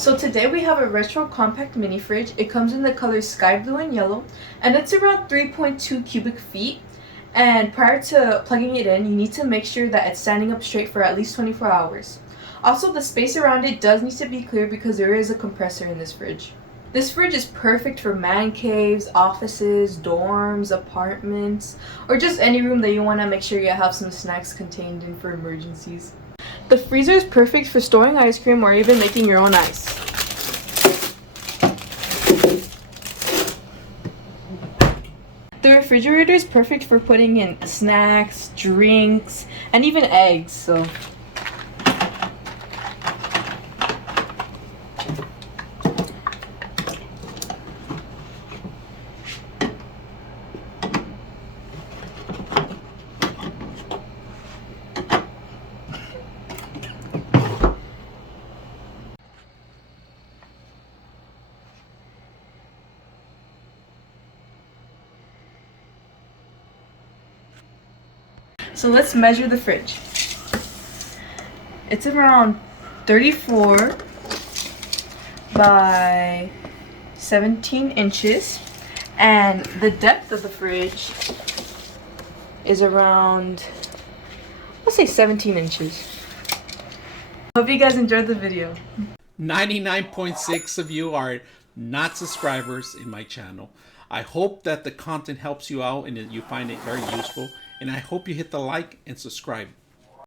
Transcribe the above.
So today we have a retro compact mini fridge. It comes in the colors sky blue and yellow, and it's around 3.2 cubic feet. And prior to plugging it in, you need to make sure that it's standing up straight for at least 24 hours. Also, the space around it does need to be clear because there is a compressor in this fridge. This fridge is perfect for man caves, offices, dorms, apartments, or just any room that you want to make sure you have some snacks contained in for emergencies. The freezer is perfect for storing ice cream or even making your own ice. The refrigerator is perfect for putting in snacks, drinks, and even eggs. So let's measure the fridge. It's around 34 by 17 inches, and the depth of the fridge is around, let's say 17 inches. Hope you guys enjoyed the video. 99.6 of you are not subscribers in my channel. I hope that the content helps you out and that you find it very useful. And I hope you hit the like and subscribe